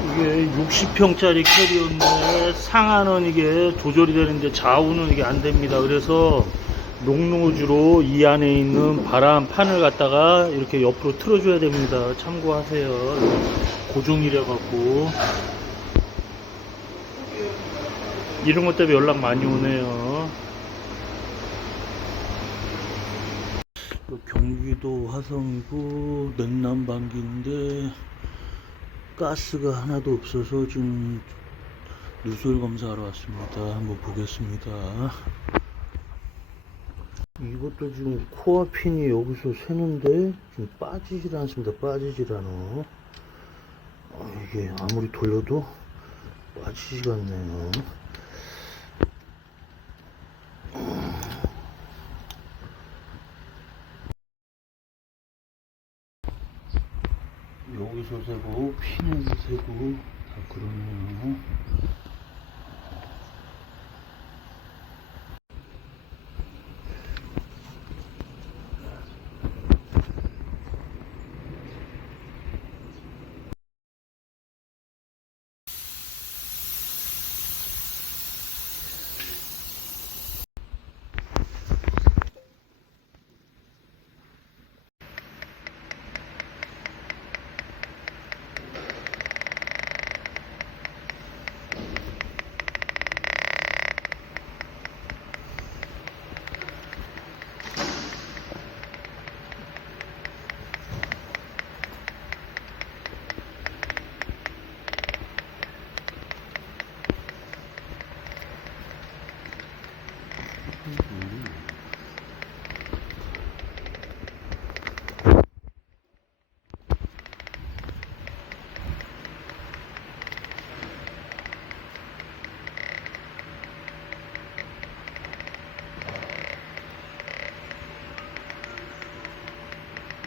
이게 60평짜리 캐리어인데 상하는 이게 조절이 되는데 좌우는 이게 안 됩니다. 그래서 농로주로 이 안에 있는 바람 판을 갖다가 이렇게 옆으로 틀어줘야 됩니다. 참고하세요. 고정이래 갖고 이런 것 때문에 연락 많이 오네요. 이거 경기도 화성이고 냉난방기인데 가스가 하나도 없어서 지금 누설 검사하러 왔습니다. 한번 보겠습니다. 이것도 지금 코어 핀이 여기서 새는데 지금 빠지질 않습니다. 빠지질 않아. 아, 이게 아무리 돌려도 빠지지가 않네요. 여기서 세고 핀에서 세고 다 그러네요.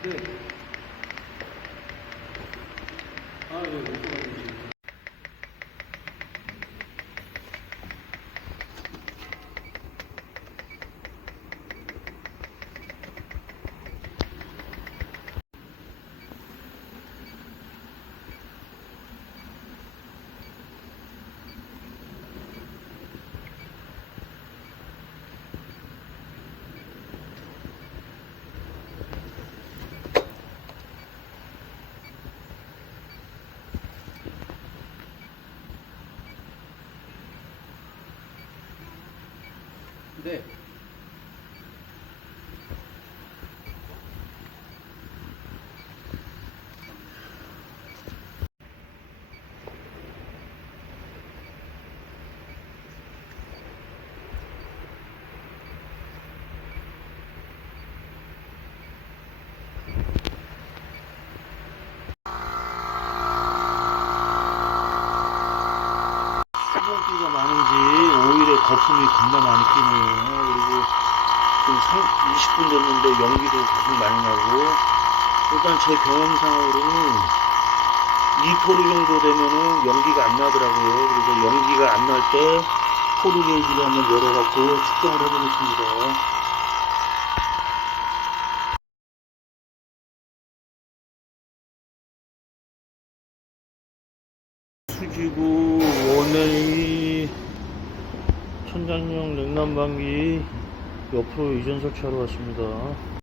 Evet. Ağır 네. 수분기가 많은지 거품이 겁나 많이 끼네요. 그리고 지금 20분 됐는데 연기도 계속 많이 나고 일단 제 경험상으로는 2토르 정도 되면은 연기가 안 나더라고요. 그래서 연기가 안 날 때 토르 게이지를 한번 열어갖고 측정을 해보겠습니다. 수지구 원웨이 천장용 냉난방기 옆으로 이전 설치하러 왔습니다.